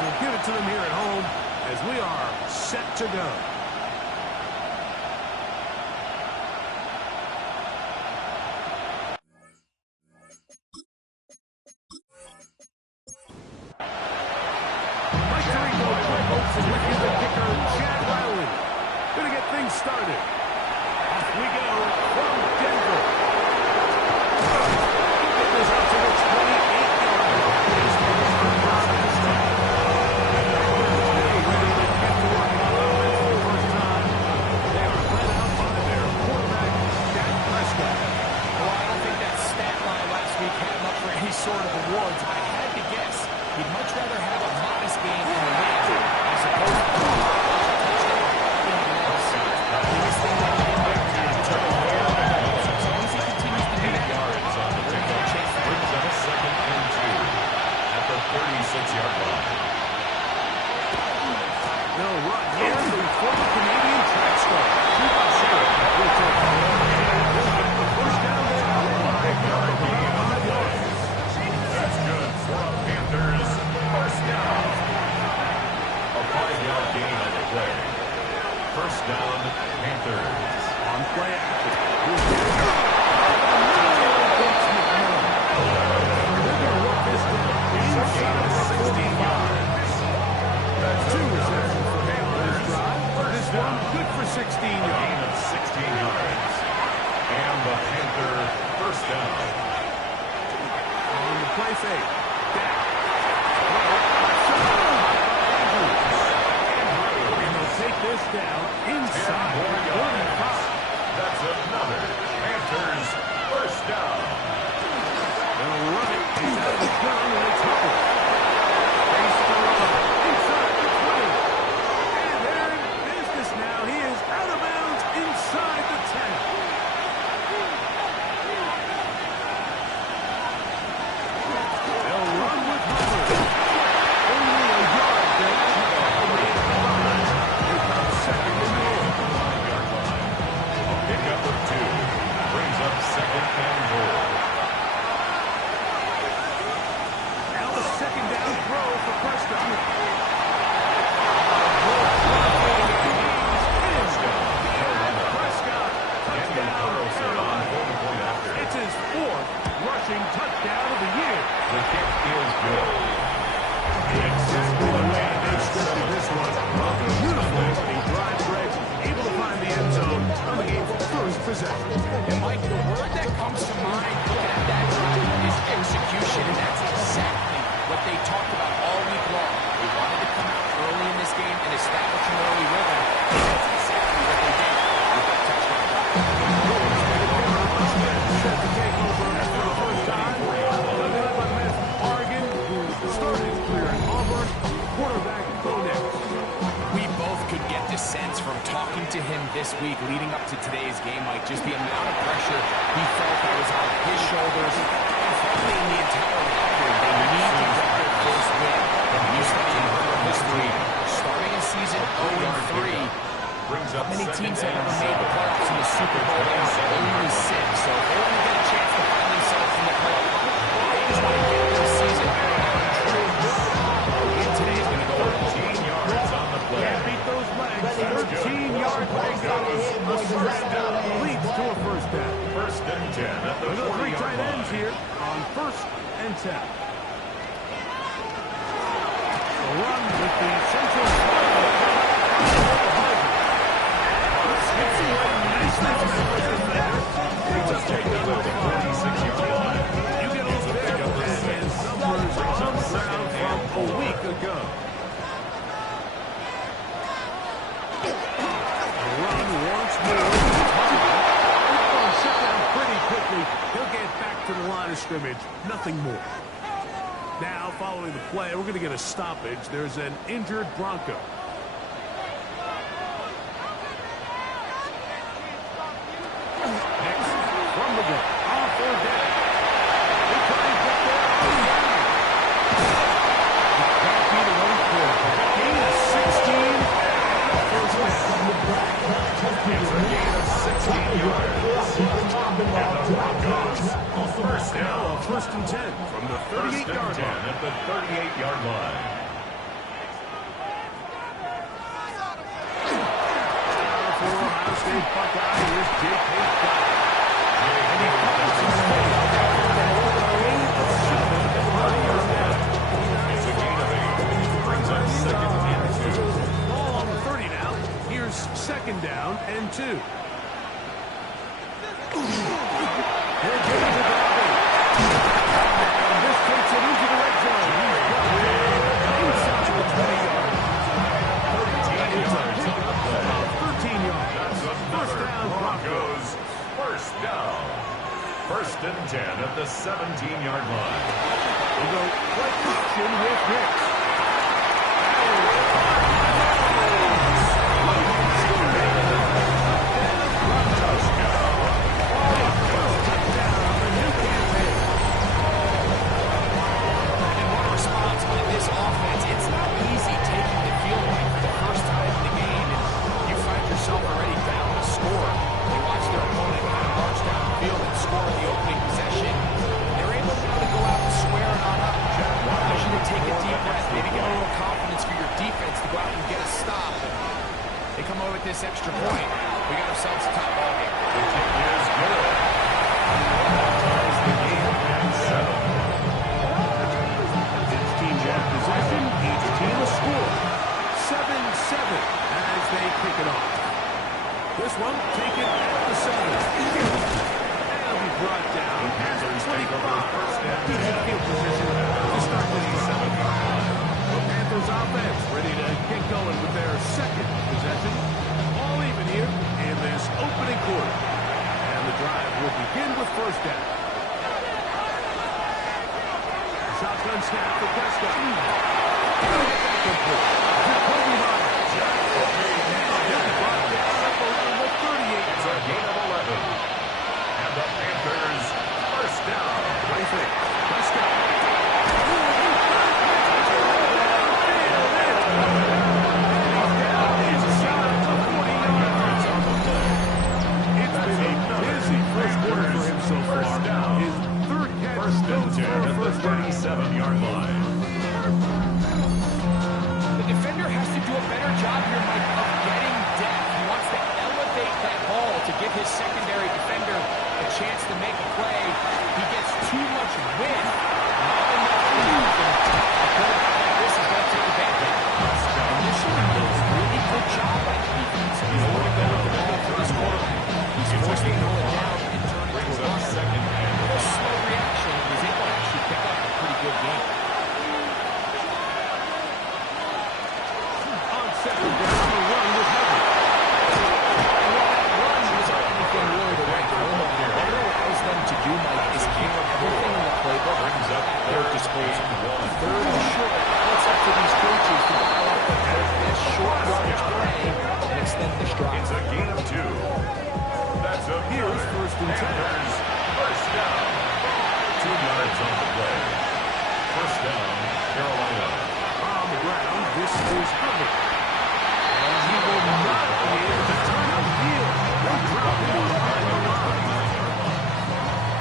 will give it to them here at home as we are set to go. Gonna get things started. Off we go from Denver. It goes out to the 28-yard line. Ready to get to work on offense for the first time. They are led out by their quarterback, Dak Prescott. Well, I don't think that stat line last week had him up for any sort of awards. I had to guess he'd much rather have a modest game in the win as opposed to First down, Panthers. On play action. Inside 16 yards. That's 2 receptions for him on this drive. This one good for 16 yards. Gain of 16 yards. And the Panther first down. On the play fake. Dak. Take this down inside 45. That's another Panthers first down. They'll run it. He's out of the gun and it's Hubbard. Face the run. Inside the 20. And they're in business now. He is out of bounds inside the 10. They'll run with Hubbard. Only a yard there. Second and goal. A pickup of 2. Brings up second and goal. Now a second down throw for Prescott. Prescott, touchdown. It's his 4th rushing touchdown of the year. The kick is good. Exactly the way they scripted this one. Beautiful opening drive, Greg. Able to find the end zone on the game's first possession. And Mike, the word that comes to mind looking at that drive is execution, and that's exactly what they talked about all week long. They wanted to come out early in this game and establish an early rhythm. That's exactly what they did with that touchdown. Set to take over for the first time. Led by man from Oregon, who started his career in Auburn. Quarterback Bo Nix. We both could get the sense from talking to him this week leading up to today's game, Mike, just the amount of pressure he felt that was on his shoulders. And frankly, in the entire locker room, they need to get their first win. And you study in history, starting a season 0-3. Many teams have ever made the playoffs in the Super Bowl. They are only 6, so if they want to get a chance to find themselves in the playoff hunt, they just want to get this season on track. And today's going to go 13 yards on the play. Can't beat those legs. 13-yard leg goes. A first down leads to a first down. First and 10 at the 3 40-yard tight line. ends here on first and 10. A run with the central You get over there and numbers on the ground from a week ago. A run once more. Shut down pretty quickly. He'll get back to the line of scrimmage. Nothing more. Now, following the play, we're going to get a stoppage. There's an injured Bronco. From the gun, on 4th down. He tries to get there. Can't beat a run quarterback. Gain of 16. First down. It's a gain of 16 yards. And the Broncos on first down. First and 10 from the 38-yard line. At the 38-yard line. the Buckeye. Here's J.K. Scott. And he follows his way up after a gain of 7 on first down. It's a gain of 8. Brings up second and 2. Ball on the 30 now. Here's second down and 2. They're getting to Darby. And this takes it into the red zone. He's got it inside the 20 yards. And it's a pickup of 13 yards. First down, Broncos. First down. First and 10 at the 17-yard line. We'll go play action with Hicks. This extra point, we got ourselves a top ball game. The kick is good. Ties the game at 7. Each team got possession, each team a score. 7-7 as they kick it off. This one taken at the 7. And he'll be brought down at the 25. He's in field position to start this 7-yard line. The Panthers offense ready to get going with their second possession. Here in this opening quarter. And the drive will begin with first down. Shotgun snap for Prescott. Complete. Jacoby Myers. Brought down at the 38. It's a gain of 11. And the Panthers first down. Racing. Prescott. First quarter for him so far. His third catch goes for a first down. 37-yard line. The defender has to do a better job here, Mike, of getting depth. He wants to elevate that ball to give his secondary defender a chance to make a play. He gets too much width. Not enough depth. This is going to take advantage. Initially, it was a really good job by the defense. He's going to go with the ball for this quarterback. He's forced to hold it down and turn it into a run. Second and a slow reaction. He was able to actually pick up a pretty good game. On second down, the run was heavy. And while that run wasn't anything really to write home about, what it allows them to do, Mike, is keep everything in the playbook at their disposal. Third and short, it's up to these coaches to dial up that short yardage play and extend the stride. It's a gain of 2. That's a Here's first and 10. First down. 2 yards on the play. First down, Carolina. On the ground, this is Hubbard. And he will not be able to turn up field. They'll drop him on the 9-yard line.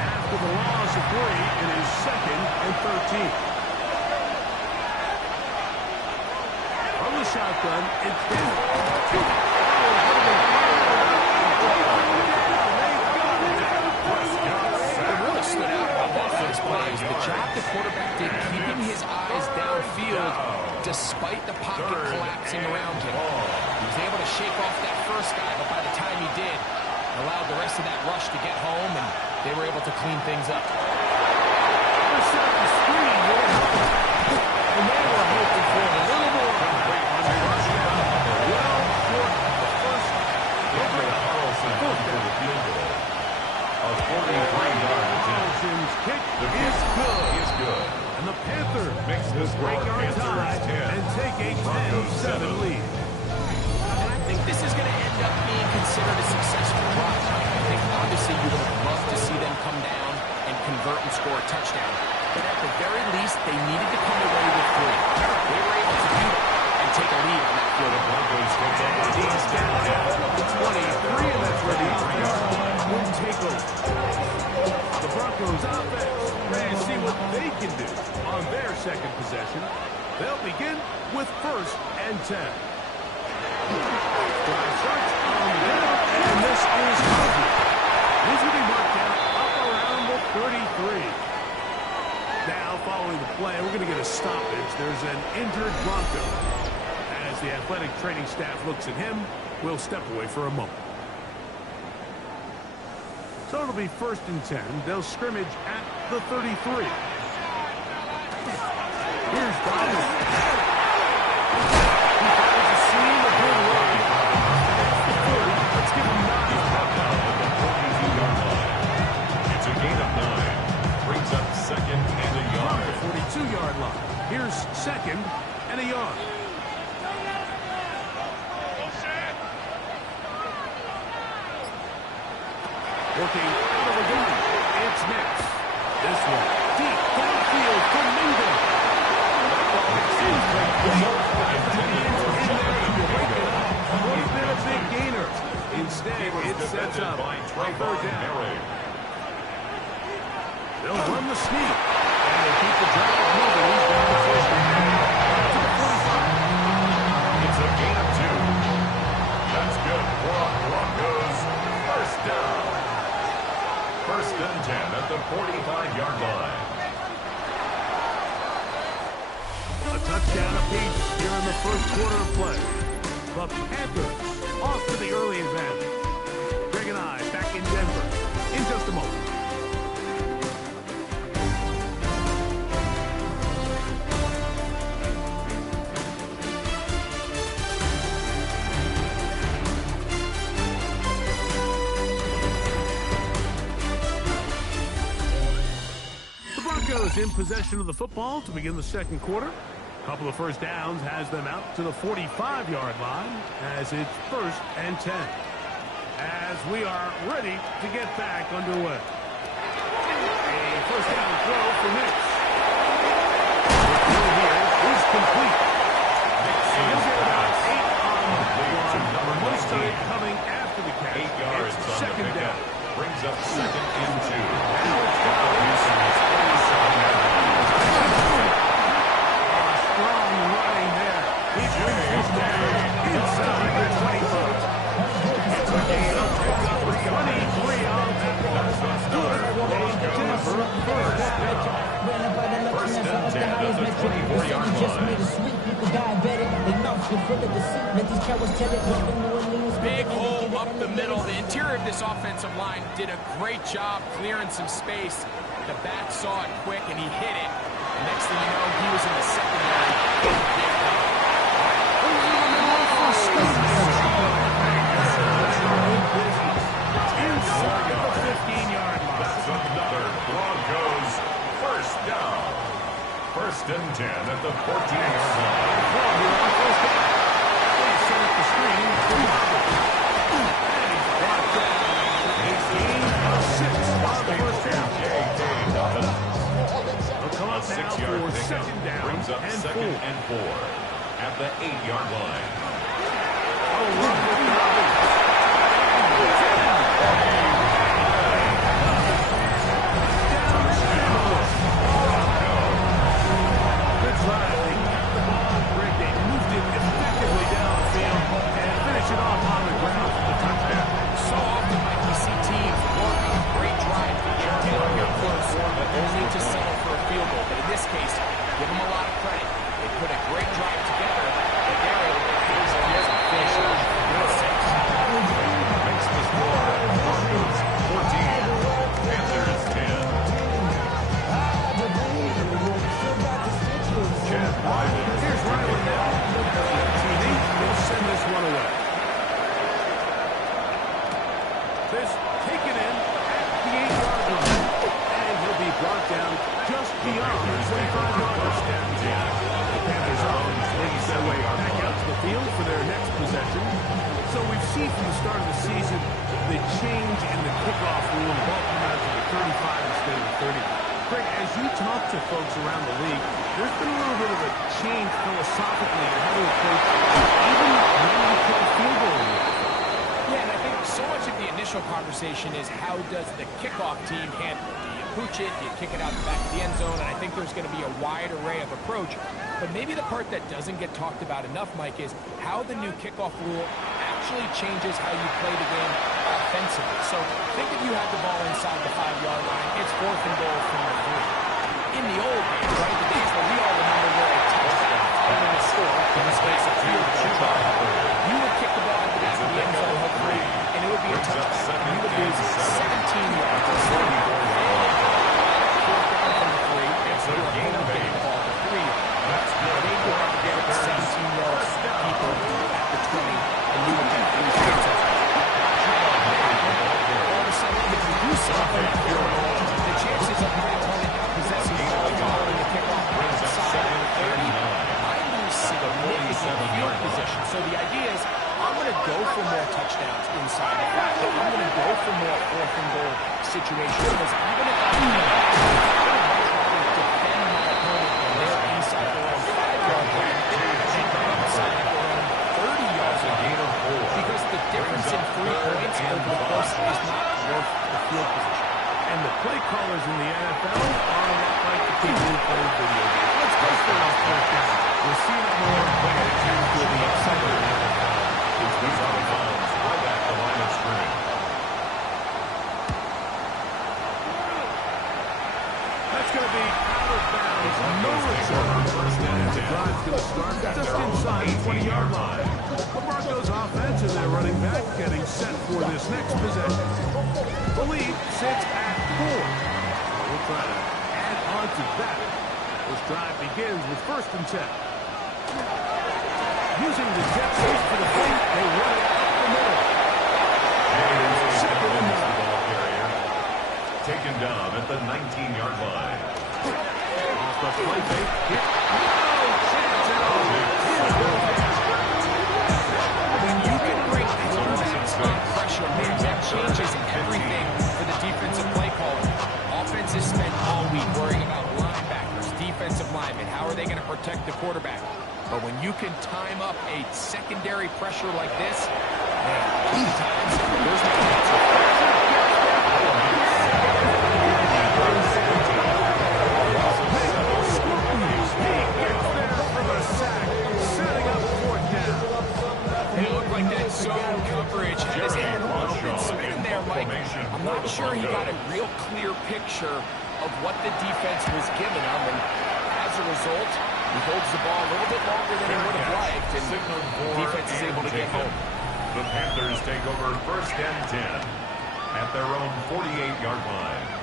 After the loss of 3, it is second and 13. From the shotgun, it's down. Stood out on both those plays. The job the quarterback did keeping his eyes downfield despite the pocket collapsing around him. He was able to shake off that first guy, but by the time he did, allowed the rest of that rush to get home, and they were able to clean things up. Set the screen with a help. And they were hoping for a little more. Well short of the first. Carlson for the field goal. A 43-yard attempt. Carlson's kick is good. Is good. And the Panthers Makes this break our tie 10. and take a 10-7 lead. And I think this is going to end up being considered a successful drive. I think obviously you would have loved to see them come down and convert and score a touchdown. But at the very least, they needed to come away with 3. They were able to do that and take a lead on that field goal. He's down at the 23, and that's where the offense will take over. The Broncos offense ready to see what they can do on their second possession. They'll begin with first and 10. Drive starts on the ground, and this is covered. He's going to be marked down up around the 33. Now, following the play, we're going to get a stoppage. There's an injured Bronco. As the athletic training staff looks at him, we'll step away for a moment. So it'll be 1st and 10. They'll scrimmage at the 33. Here's Donald. He finds a seam, a good run. Let's give him 9. It's a gain of 9. Brings up 2nd and a yard. The 42-yard line. Here's 2nd and a yard. Working out of the gun. It's Nix. This one deep downfield for Mingo. Would have been a big gainer. Instead, it sets up a 3rd down. They'll run the sneak. And they'll keep the drive moving. He's down the 1st down. To the 45. It's a gain of 2. That's good for our Broncos. 1st down. 1st and 10 at the 45-yard line. A touchdown apiece here in the 1st quarter of play. The Panthers off to the early advantage. Greg and I back in Denver in just a moment. In possession of the football to begin the 2nd quarter. A couple of 1st downs has them out to the 45-yard line as it's 1st and 10. As we are ready to get back underway. A 1st down throw for Nix. The throw here is complete. He'll get about 8 on the line. Most of it coming after the catch. 8 yards it's on 2nd the down. Brings up 2nd and 2. Now it's got strong running there. He brings this down inside the 25. It's a gain of 23 on that one. Good for Denver. 1st down. 1st and 10 at the 24-yard line. Big hole up the middle. The interior of this offensive line did a great job clearing some space. The back saw it quick, and he hit it. Next thing you know, he was in the secondary. Inside the 15-yard line. That's another Broncos 1st down. 1st and 10 at the 14-yard line. They set up the screen. And he's brought down. A gain of 6 on the 1st down. They'll come up now for 2nd down brings up and 2nd 4. and 4 at the 8-yard line. Oh, run with the good drive. They kept the ball, Greg. They moved it effectively down the field and finish it off on the ground for the touchdown. So often, Mike, we see teams work on a great drive to get down here close, but only to settle for a field goal. But in this case, give them a lot of credit. They put a great drive together, but they're able to finish it off with 6. Makes the score Broncos 14, Panthers 10. Here's Riley now. TV will send this one away. This taken in at the 8-yard line. And he'll be brought down just beyond the 25-yard line. The Panthers are making their way back out to the field for their next possession. So we've seen from the start of the season the change in the kickoff rule. The ball coming out to the 35 instead of the 30. Greg, as you talk to folks around the league, there's been a little bit of a change philosophically in how to approach even when you kick a field goal. Yeah, and I think so much of the initial conversation is how does the kickoff team handle it? Do you pooch it? Do you kick it out the back of the end zone? And I think there's going to be a wide array of approach. But maybe the part that doesn't get talked about enough, Mike, is how the new kickoff rule actually changes how you play the game offensively. So think if you had the ball inside the 5-yard line, it's 4th and goal from the 3. In the old days, right, the days that we all remember where a touchdown and then a score, in this case a field goal, you would kick the ball into the end zone hopefully, and it would be a touchdown. You would lose 17 yards. 4th down from the 3, and so you're going to get the ball to 3. That's good. They would have to get it 17 yards deeper at the 20, and you would get 3 points. All of a sudden, if you do something, the chances of my opponent not possessing the ball following the kickoff outside of the 30, I lose significant field position. So the idea is, I'm going to go for more touchdowns inside the 5. I'm going to go for more 4th and goal situations, because even if I defend my opponent when they're inside their own 5-yard line, inside their own 30 yards a gain of 4. Because the difference in 3 points over the course is not worth the field position. And the play callers in the NFL are a lot like the people who play video games. Let's go for those 4th down. We're seeing it more and more to the excitement in the NFL. It's goes out of bounds right at the line of scrimmage. That's going to be out of bounds. No return on 1st down. The drive's going to start just inside the 20-yard line. The Broncos offense and their running back getting set for this next possession. The lead sits at 4. We'll try to add on to that. This drive begins with 1st and 10. Using the jet sweep for the feet, they run it up the middle. Second and 9. Taken down at the 19-yard line. Off the play fake. No chance at all. When you can bring quarterbacks on pressure, man, that changes everything for the defensive play caller. Offenses spend all week worrying about linebackers, defensive linemen. How are they going to protect the quarterback? But when you can time up a secondary pressure like this, man, sometimes there's no answer. It looked like that zone coverage has had a little bit spinning there, Mike. I'm not sure he got a real clear picture of what the defense was giving him, and as a result, he holds the ball a little bit longer than he would have liked, and the defense is able to get home. The Panthers take over 1st and 10 at their own 48-yard line.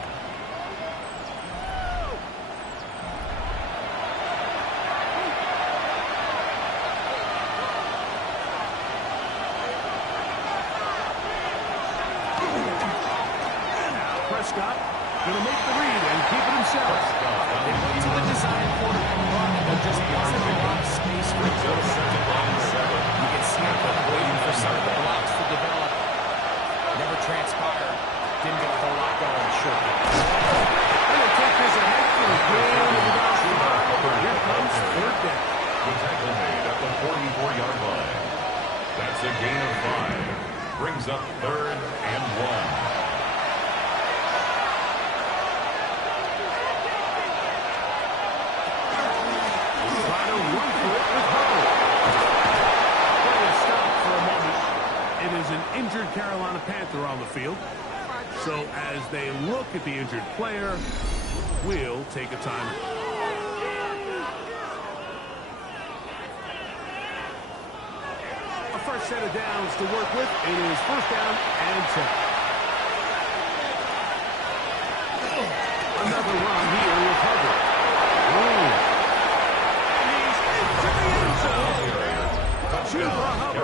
Prescott going to make the read and keep it himself. They went to the design quarterback run, and there just wasn't a lot of space for him to go. You can see him waiting for some of the blocks to develop. Never transpired. Didn't get a whole lot going short. They'll take this ahead for a game without Here comes 3rd down. The tackle made at the 44-yard line. That's a gain of 5. Brings up 3rd and 1. An injured Carolina Panther on the field. So as they look at the injured player, we'll take a time. A fresh set of downs to work with. It is 1st down and 10. Another run here with Hubbard. And he's into the end zone. Touchdown, Hubbard.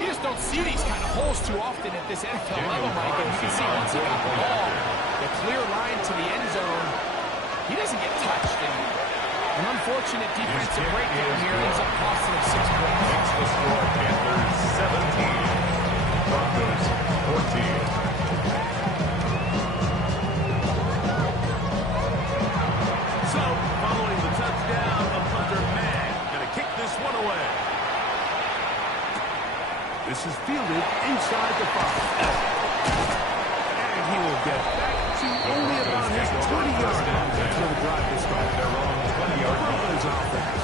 You just don't see these kind of holes too often at this NFL level, Mike. And you can see once he got the ball, the clear line to the end zone, he doesn't get touched. And an unfortunate defensive breakdown here ends up costing him 6 points. Makes the score Panthers 17, Broncos 14. So, following the touchdown, the punter man going to kick this one away. This is fielded inside the 5. And he will get back to approaching only about his 20-yard line. That's where the drive will start. Their own 20-yard line. Brooklyn's offense.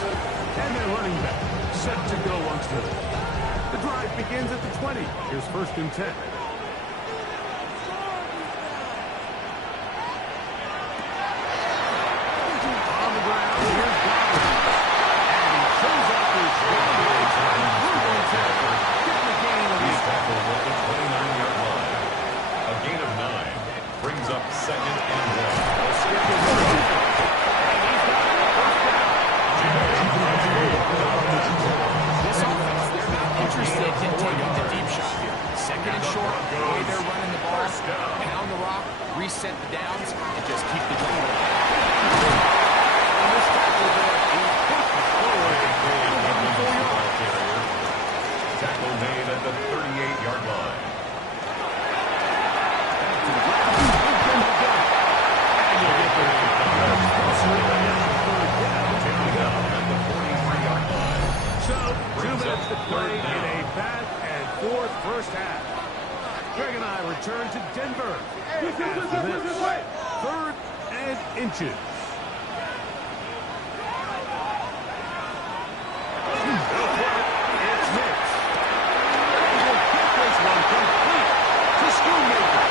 And their running back set to go once more. The drive begins at the 20. Here's 1st and 10. On the ground, here's Godwin. And he shows up his legs and brutally tackle. Getting the gain of He's 8. tackled at the 29-yard line. A gain of 9 brings up 2nd and 1. This offense, they're not interested in taking the deep shot here. 2nd and short, the way they're running the ball, pound the rock, reset the downs, and just keep the drive going. Tackle made at the 38-yard line. So, 2 minutes to play in a back-and-forth first half. Greg and I return to Denver after this. 3rd and inches. It's Mitch. He will get this one complete to Schoonmaker.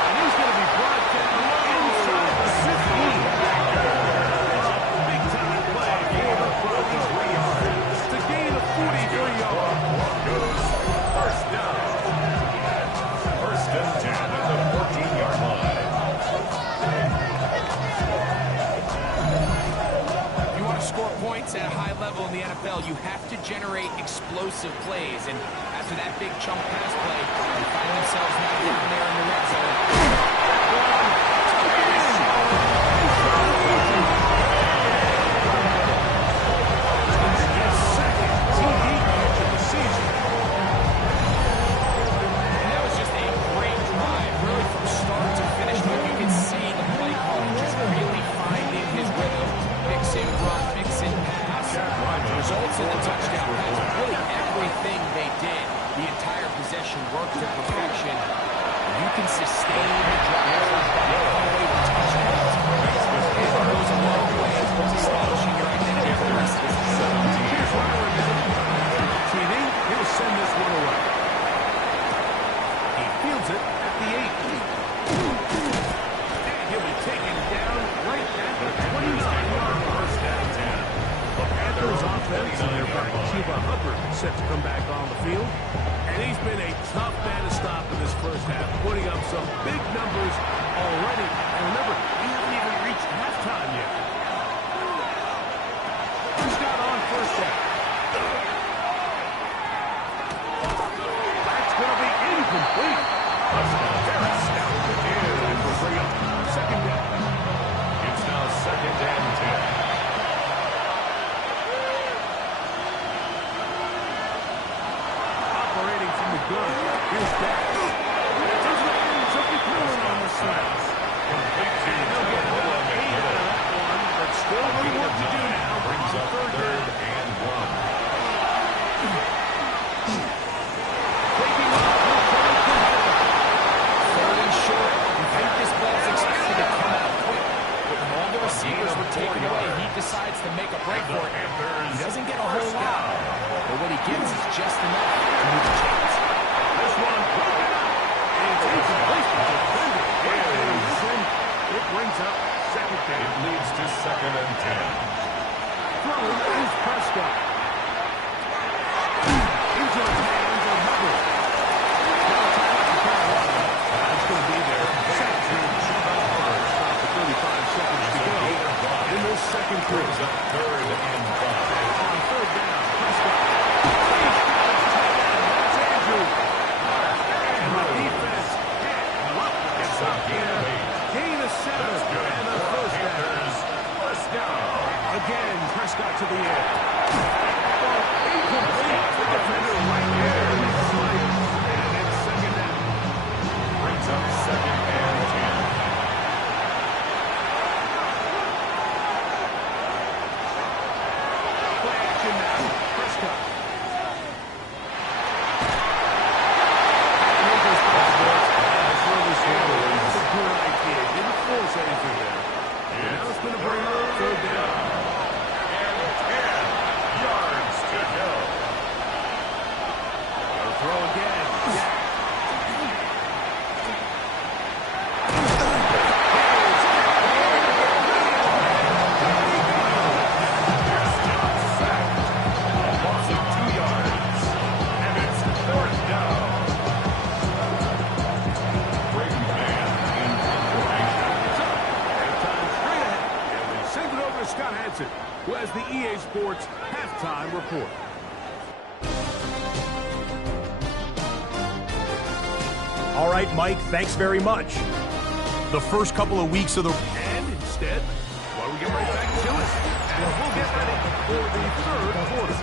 And he's going to be brought down inside the 15. Big-time play for the Brownies. It's a gain of 43 yards. Broncos, 1st down. 1st and 10 at the 14-yard line. If you want to score points at a high level in the NFL, you have to generate explosive plays. And after that big chunk pass play, they find themselves now down there in the red zone. His second TD catch of the season. And that was just a great drive, really from start to finish. But you can see the play calling just really finding his rhythm. Mix in run, mix in pass. Results in the touchdown pass. Really everything they did, the entire possession worked to perfection. And you can sustain the drive all the way to touchdowns. It goes a long way to establishing your identity for the rest of the season. Here's what we're doing. TD, he'll send this one away. He fields it at the 8. And he'll be taken down right at the 29-yard line. 1st and 10. The Panthers offense and their back Cuba Hubbard set to come back on the field. And he's been a tough man to stop in this first half, putting up some big numbers already. And remember, we haven't even reached halftime yet. Who's got on 1st down? That's going to be incomplete. Harris down to the air and will bring up 2nd down. It's now 2nd and 10. Operating from the gun. Here's Dak. Took McMillan on the slice. Complete to And they'll get about 8 out of that one, but still a little work to do now. brings up 3rd down. 3rd and 1. Taking off. He'll try and convert it. 3rd and short. You think this play is expected to come out quick. But when all the receivers were taken away, he decides to make a break for it. He doesn't get a whole lot, but what he gets is just enough to move the chains. This one broken up. And it's incomplete. The defender. It brings up 2nd down. It leads to 2nd and 10. Throwing is Prescott. Into the hands of Hubbard. Now timeout for Carolina. It's going to be their second Hubbard. About the 35 seconds to go in this second Brings quarter. up 3rd and 5. On 3rd down, Prescott. He's got his tight end. That's Andrew. And the defense can't come up. It's a gain of 8. Gain of 7. That's good And a for first down. Panthers. 1st down. Again, Prescott to the air. Ball incomplete. The defender right there in the slice. And it's 2nd down. Brings up 2nd and 10. Play action now. Prescott. Here's his pass. That's where this one is. It's a good Scott Hansen, who has the EA Sports halftime report. All right, Mike, thanks very much. The first couple of weeks of the... And instead, why don't we get right back to it? And we'll get ready for the third quarter.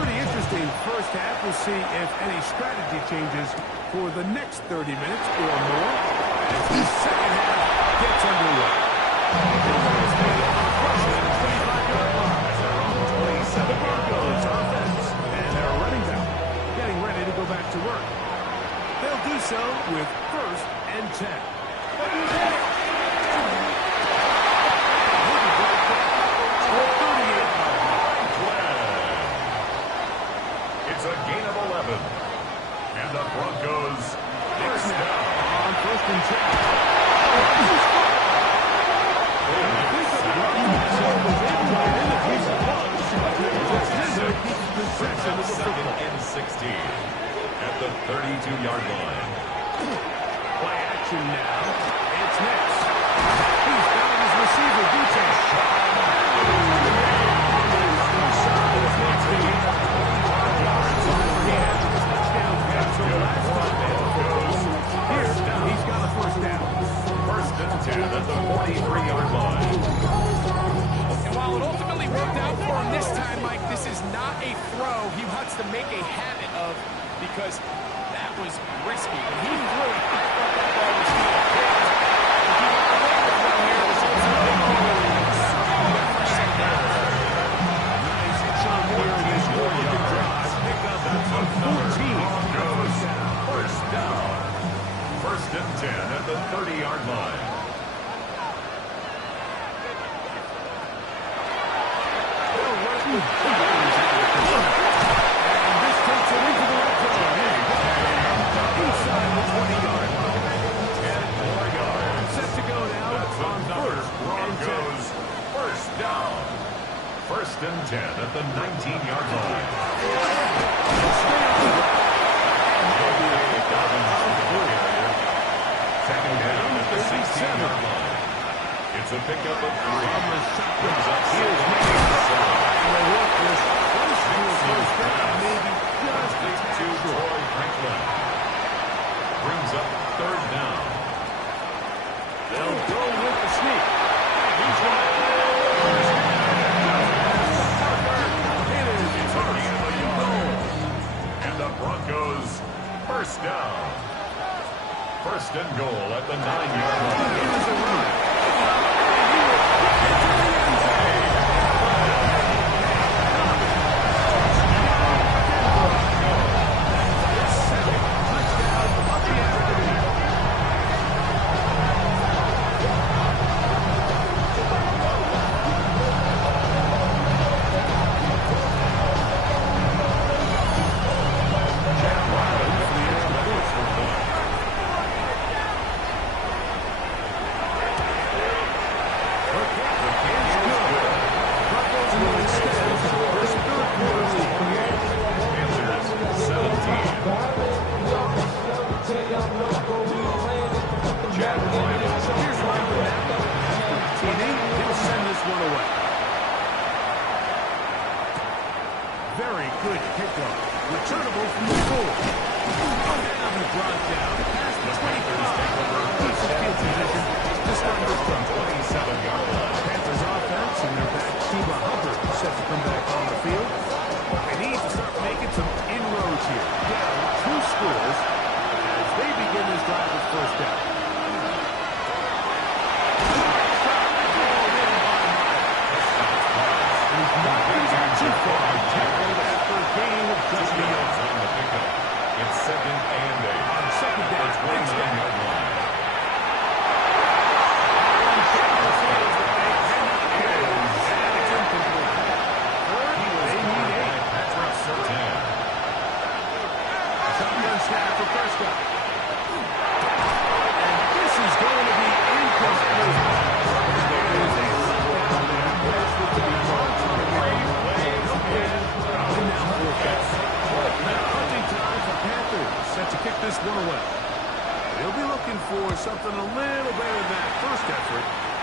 Pretty interesting first half. We'll see if any strategy changes for the next 30 minutes or more as the second half gets underway. The Broncos offense and their running back getting ready to go back to work. They'll do so with 1st and 10. It's a gain of 11. And the Broncos first down. On 1st and 10. Second and 16 at the 32-yard line. Play action now. It's next. He's found his receiver, Duchesne. Here, he's got a first down. 1st and 10 at the 43-yard line. And while it ultimately worked out for him this time, Mike, this is not a throw he wants to make a habit of because that was risky. When he threw it, I thought that ball was going to hit. If you want to win this one here, this is a big Nice chunk here in this one-yard drive. Pick up that's on 14. Goes first down. 1st and 10 at the 30-yard line. And this takes it into the red zone. Inside the 20-yard line. 10 more yards. Set to go now That's on another 1st and 10. Broncos first down. 1st and 10 at the 19-yard line. Second down at the 16-yard line. It's a pickup of 3. Brings up Here's 7. To Troy Franklin. Brings up 3rd down. They'll go with the sneak. He's right. It is first and goal. And the Broncos first down. 1st and goal at the 9-yard line. Here's a run. Very good pickup. Returnable from the goal. Now he brought down past the 25. Keeps the field position just under the 27-yard line. Panthers offense and their back Sheba Hubbard set to come back on the field. They need to start making some inroads here. Down 2 scores as they begin this drive with first down. Too far. Tackled after a gain of just yards on the pickup. It's 2nd and 8. On 2nd down, 29-yard line. Shotgun snap for Prescott. And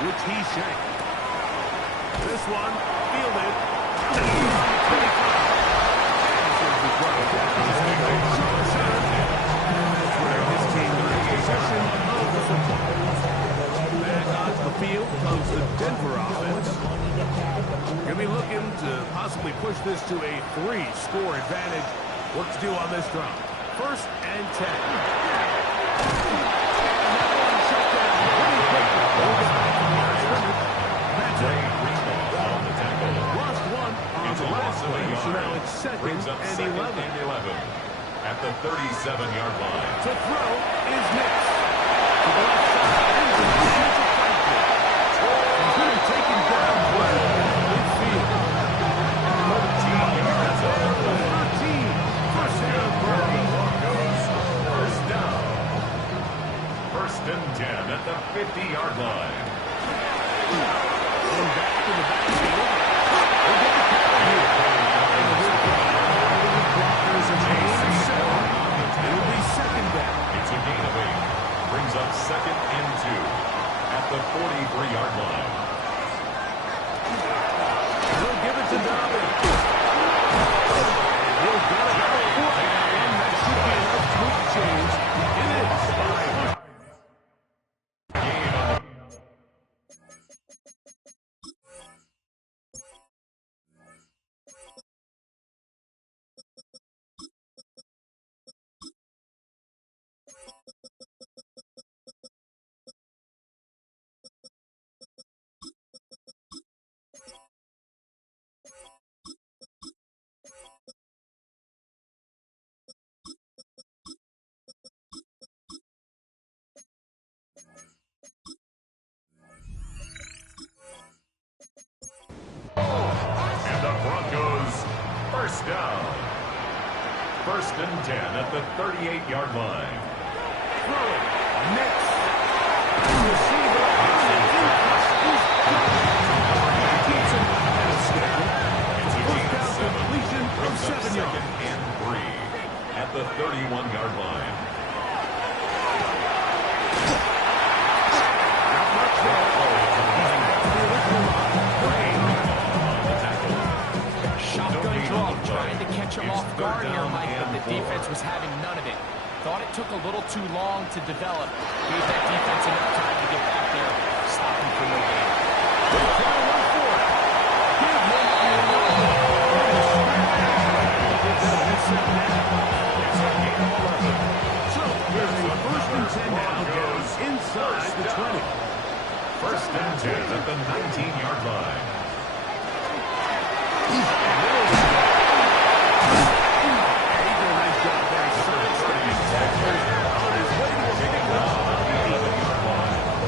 which he shanked. This one, fielded. That's where his team got possession of the football. Back onto the field comes the Denver offense. Going to be looking to possibly push this to a 3-score advantage. What to do on this drive? 1st and 10. Lost one on the last play, so now it's 2nd and 11. At the 37-yard line. To throw is mixed. To the left side, into the defensive backfield. And being taken down well midfield. 13 yards on the play. 13. First down, Birdie. First down. 1st and 10 at the 50-yard line. And back to the backfield. We'll get the carry here. And the blockers and gain of 7. It'll be 2nd down. It's a gain of 8. Brings up 2nd and 2 at the 43-yard line. He'll give it to Dobbins. And he'll get it out of play. And that should be enough tweak change. It is 5 yards. And the Broncos, 1st down. 1st and 10 at the 38-yard line. Throw it. Mix. Receiver. It's a gain of 7. Completion of Brings up 7 yards. 2nd and 3 at the 31-yard line. Not much there. Shotgun draw, trying to catch him off guard here, Mike, but the defense was having none of it. Thought it took a little too long to develop. Gave that defense enough time to get back there, stop him for no gain. They try to run for it. Give him So here's a 1st and 10 now. Goes inside the 20. 1st and 10 at the 19-yard line.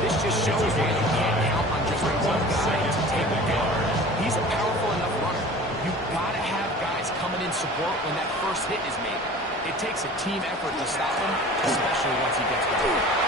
This just shows that you can't count on just one guy to take a down. He's a powerful enough runner. You've got to have guys coming in support when that first hit is made. It takes a team effort to stop him, especially once he gets going.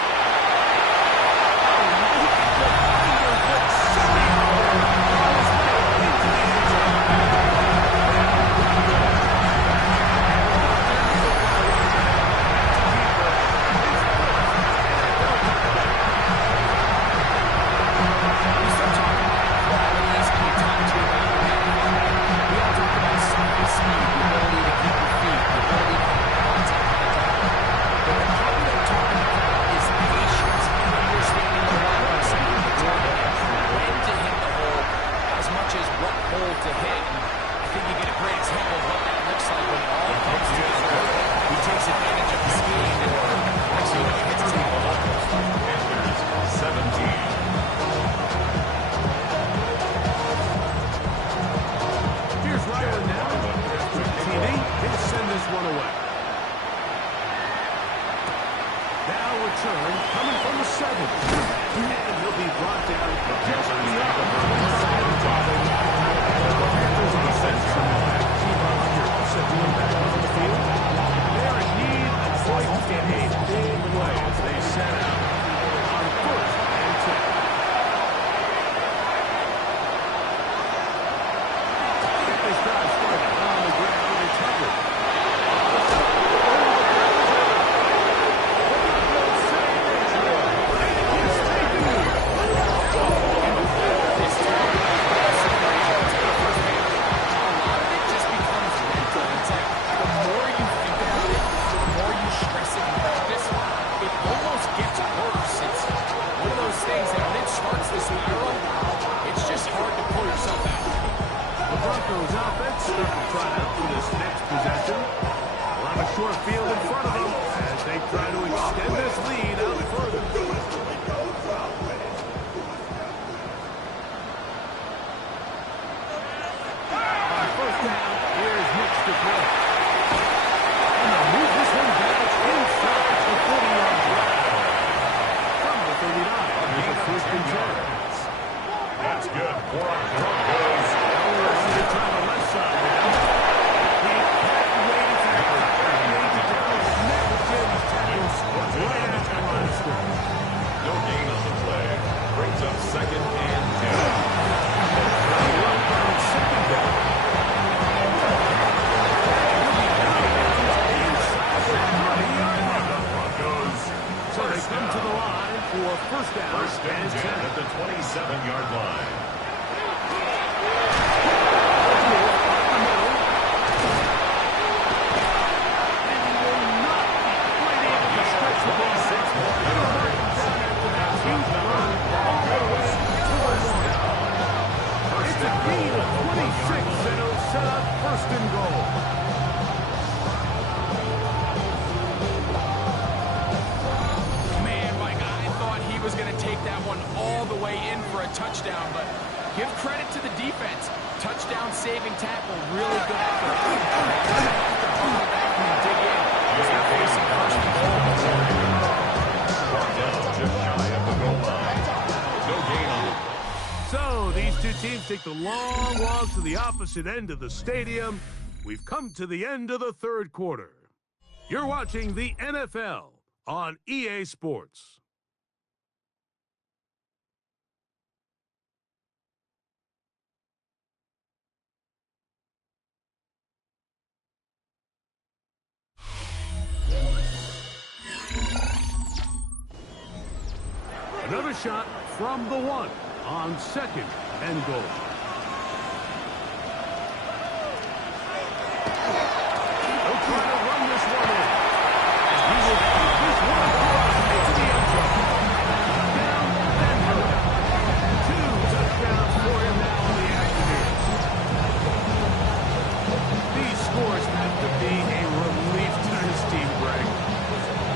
return coming from the 7. And he'll be brought down just beyond the start to trot out for this next possession. We're on a short field in front of them as they try to extend this lead out further. On first down, here's Mitch to throw. And they'll move this one down inside the 40-yard line. From the 39, here's a first and 10. That's good for our Broncos. They try the left side now. He kept waiting for the made the down. Negligent tackles right at the line of scrimmage. No gain on the play. Brings up second and 10. Second down. Broncos. So they come to the line for first down. First and 10 at the 27-yard line. First and goal. Man, Mike, I thought he was going to take that one all the way in for a touchdown, but give credit to the defense. Touchdown saving tackle, really good effort. Dig in. They're facing first and goal. Brought down just shy of the goal line. No gain on the So these two teams take the long walk to the opposite end of the stadium. We've come to the end of the third quarter. You're watching the NFL on EA Sports. Another shot from the one on second and goal. They'll try to run this one in. He will keep this one into the end zone. Down Denver. 2 touchdowns for him now on the action here. These scores have to be a relief to this team, Greg.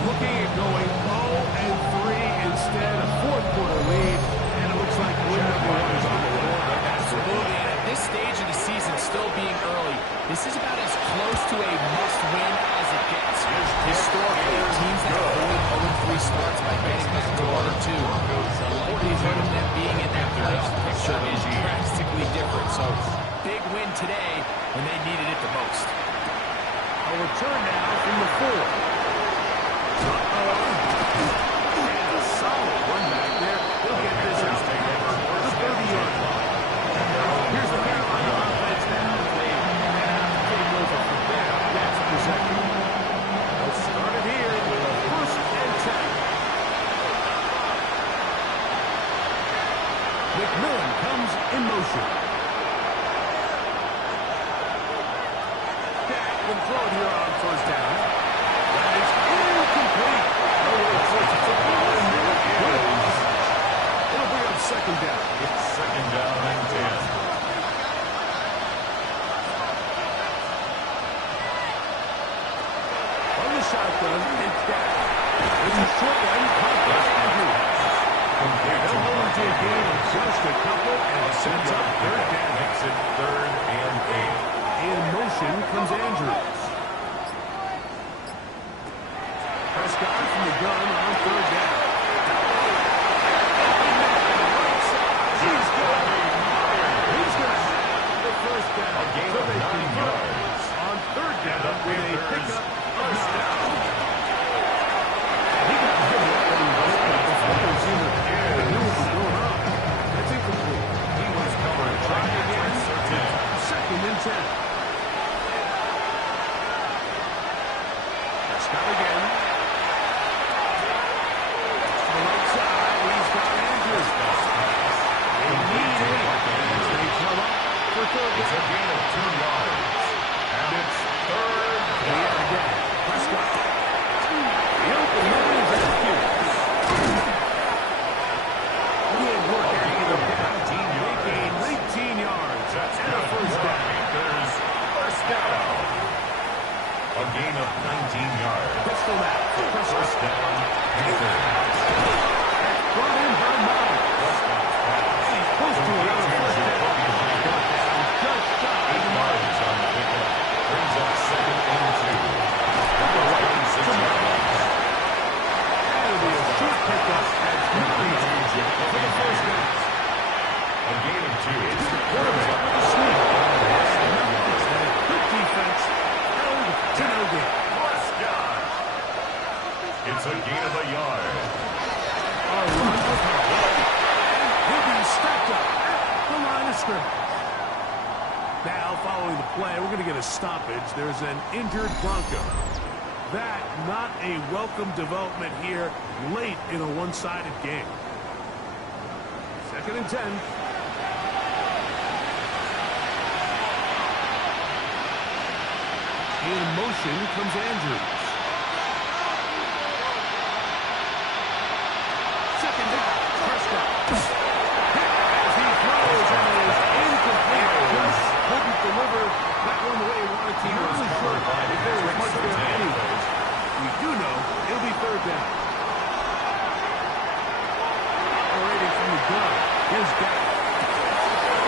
Looking at going 0-3 instead of fourth quarter lead, and it looks like win number 1 is on the way. Absolutely, and at this stage of the season, still being early, this is about as close to a must-win as it gets. Historically, teams that avoid 0-3 starts by getting back to 1-2, the likelihood of them being in that playoff picture is drastically different. So, big win today when they needed it the most. A return now from the 4. And a solid one back there. He'll get this out to the 30-yard line. Here's the Carolina offense now. They have to take over from there. That's possession. They'll start it here with a first and 10. McMillan comes in motion. Dak will throw it here on first down. That is incomplete. It'll bring up second down. It's second down and 10. On the shotgun, it's Dak. It's a short one, caught by Andrews. They'll hold him to a gain of just a couple, and it sets up third down. Makes it third and 8. In motion comes Andrews. Prescott from the gun on third down. He's going to have the first down. A gain of 9 yards. On third down with a pickup of 9. He got hit when he was before the receiver knew what was going on. That's incomplete. He was covered. Try again. Second and 10. Prescott again. A gain of 2. Quarterback with a sweep. Good defense. Held to no gain. Prescott. It's a gain of a yard. A run with Howard. He'll be stepped up at the line of scrimmage. Now, following the play, we're going to get a stoppage. There's an injured Bronco. That, not a welcome development here late in a one-sided game. 2nd and 10. In motion comes Andrews. 2nd down. Prescott. As he throws and is incomplete. Just couldn't deliver that one the way he wanted to. Not really sure if there was much there anyways. We do know it'll be 3rd down. Operating from the gun. Here's Gap.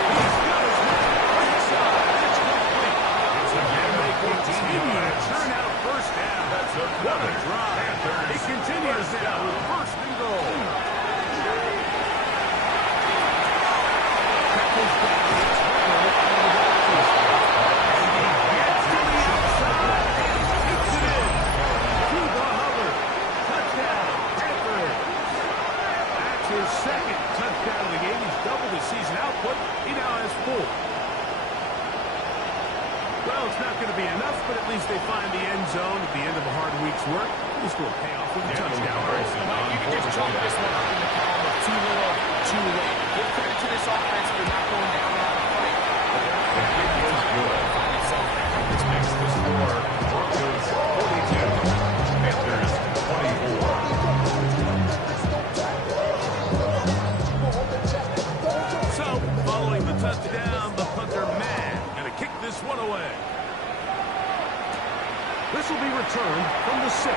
He's got his man. Right side. It's complete. It's a gain of 14 yards. Turn out 1st down. That's What a drive. Panthers. It continues now with 1st and goal. Tackles down. His 2nd touchdown of the game. He's doubled his season output. He now has 4. Well, it's not going to be enough, but at least they find the end zone at the end of a hard week's work. This will pay off with a touchdown. Mike, you can just chalk this one up in the column of too little, too late. Give credit to this offense for not going down without a fight. The kick is good. Find itself back up this Makes the score Broncos 42, Panthers 24. So, following the touchdown, the punter man going to kick this one away. This will be returned from the 6. He'll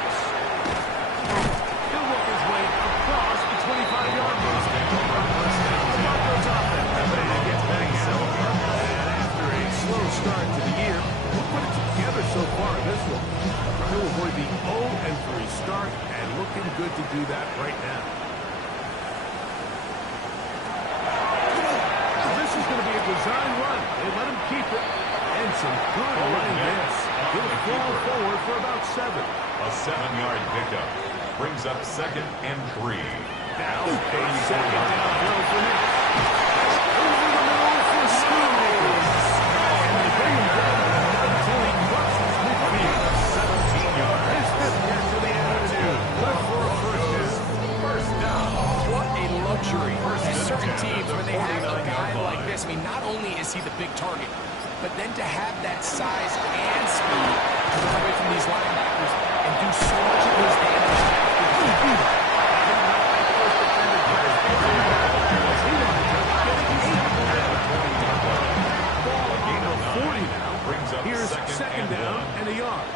work his way across the 25-yard line. The Broncos offense ready to get back out. And after a slow start to the year, we'll put it together so far in this one. He'll avoid the 0-3 start and looking good to do that right now. This is going to be a design run. They let him keep it. And some good running there. He'll fall forward for about 7. A 7-yard pickup brings up 2nd and 3. Now, A 2nd down throw for Nick. Over the middle for Schoonmaker. And they bring him down until he crosses midfield. 17 yards. His 5th catch of the afternoon. Good for a 1st down. What a luxury. First And certain and 10 teams, at the when they have a 49-yard guy line. like this, I mean, not only is he the big target, but then to have that size and speed to run away from these linebackers and do so much of his damage after the Brings up Here's 2nd 2nd down and a yard.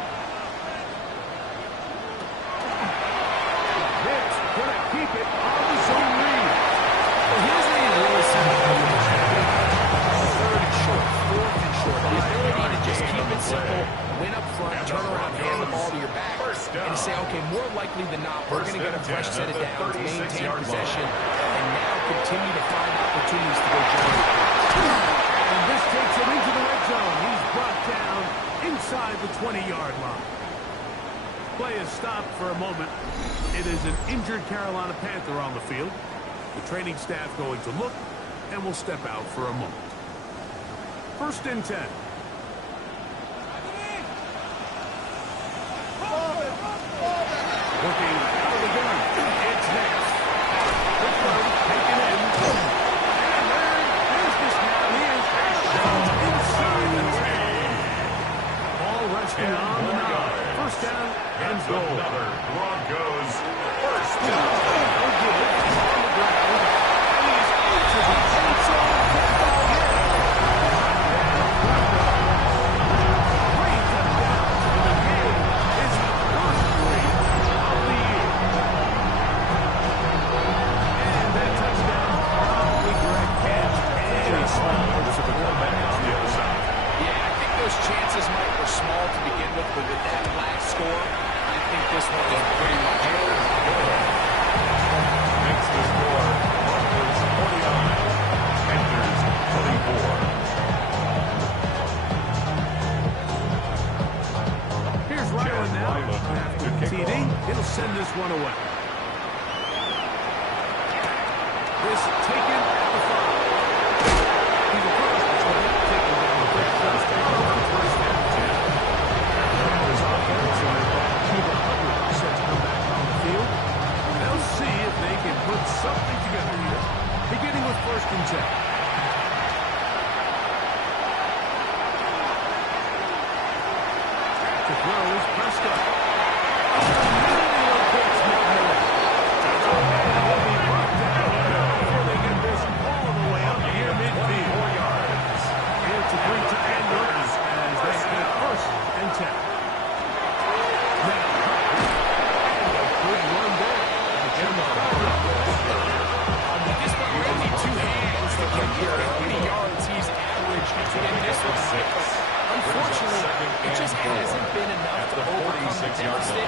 Nick's going to keep it on the zone read. Well, here's where you really see the 3rd and short, 4th and short. The ability to just keep it simple, win up front, turn around, hand the ball to your back, and say, okay, more likely than not, we're going to get a fresh set of downs, maintain possession, and now continue to find opportunities to go generate. And this takes him into the red zone. He's brought down inside the 20-yard line. Play is stopped for a moment. It is an injured Carolina Panther on the field. The training staff going to look, and will step out for a moment. 1st and 10. Looking out of the gun. It's next. The throw taken in. And there's this now. He is inside the 10. Ball resting on the 9. 1st down and goal. Another Broncos 1st down. They'll give it on the ground. And he's into the end zone. Brings him down. And the game is the first three of the year. And that touchdown probably Greg can't any smaller to the comeback on the other side. Yeah, I think those chances, Mike, were small to begin with, but with that last score, I think this one is pretty much over. Makes the score Broncos 49, Panthers throws Prescott. Locates McMillan. And he'll be brought down before they get this all the way up near midfield. 4 yards. It's a 3-tight runs as they get first and 10. Now, and a good run there. Again, the This one really need two hands to get here. How many yards he's averaged in this one? Unfortunately, it just hasn't been enough to overcome the deficit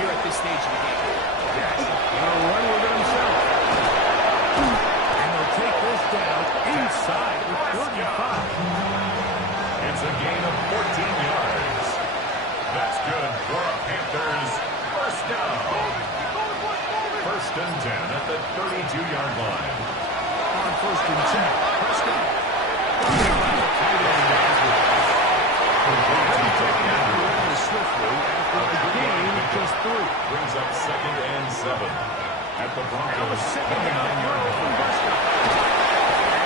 here at this stage of the game. Gonna run with it himself. And they'll take this down inside the 35. It's a gain of 14 yards. That's good for a Panthers first down. First and 10 at the 32-yard line. On first and 10, Prescott. He'll be taken out of the line swiftly after a gain of just 3. Brings up second and 7 at the Broncos. Second down throw from Prescott.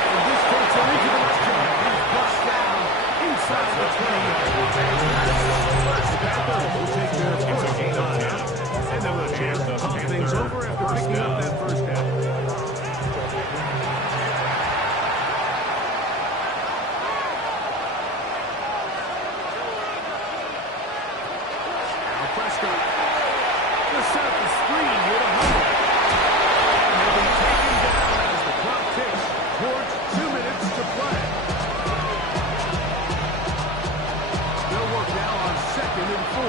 And this takes him into the left turn. He's brought down inside the 20. We'll take care of It's a gain of 10. and they'll have a chance to talk things over after picking up that first down. Now Prescott. The set up the screen with a hustle. And he'll be taken down as the clock ticks towards 2 minutes to play. They'll work now on second and 4.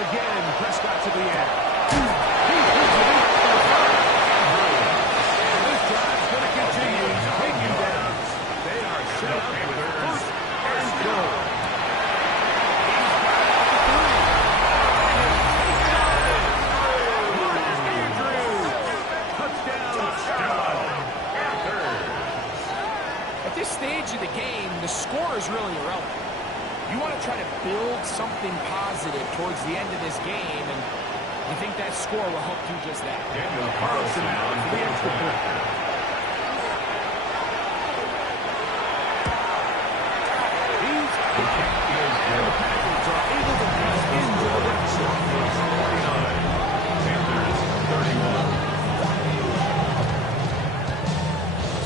Again, Prescott to the end. And this drive's going to continue. Taking downs. They are set up with first and goal. At this stage of the game, the score is really irrelevant. You want to try to build something positive towards the end of this game, and you think that score will help do just that. Daniel Carlson on for the extra point. He's the and the Packers are able to pass into the red zone. 49. Panthers 31.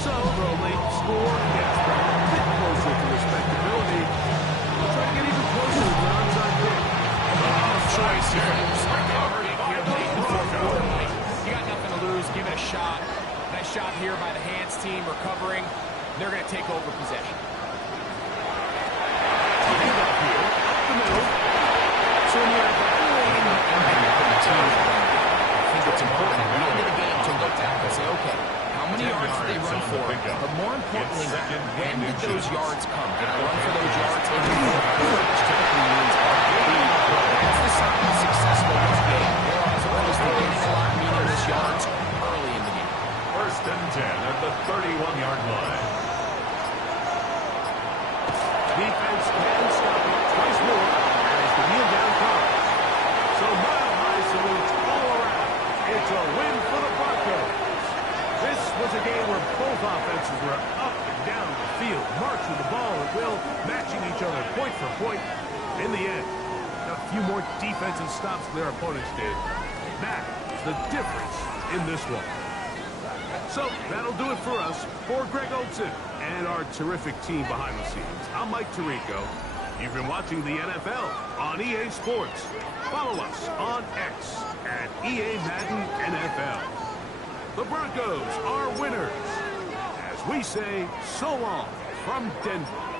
So the late score gets them a bit closer to respectability. We'll try to get even closer with the onside kick. Choice here. Strike out big here late in the fourth quarter. You got nothing to lose. Give it a shot. Nice shot here by the hands team recovering. They're going to take over possession. Handoff here, up the middle. So near the lane. I think it's important at the end of the game to look back and say, okay, how many yards did they run for? But more importantly, when did those yards come? Did I run for those yards in the fourth quarter, which typically means that's the sign of a successful game, as opposed to getting a lot of meaningless yards early in the game. First and 10 at the 31-yard line. Defense can stop it twice more as the kneel down comes. So mile high salutes all around. It's a win for the Broncos. This was a game where both offenses were up and down the field, marching the ball at will, matching each other point for point. In the end, a few more defensive stops than their opponents did. That is the difference in this one. So that'll do it for us. For Greg Olsen and our terrific team behind the scenes, I'm Mike Tirico. You've been watching the NFL on EA Sports. Follow us on X at EA Madden NFL. The Broncos are winners. As we say, so long from Denver.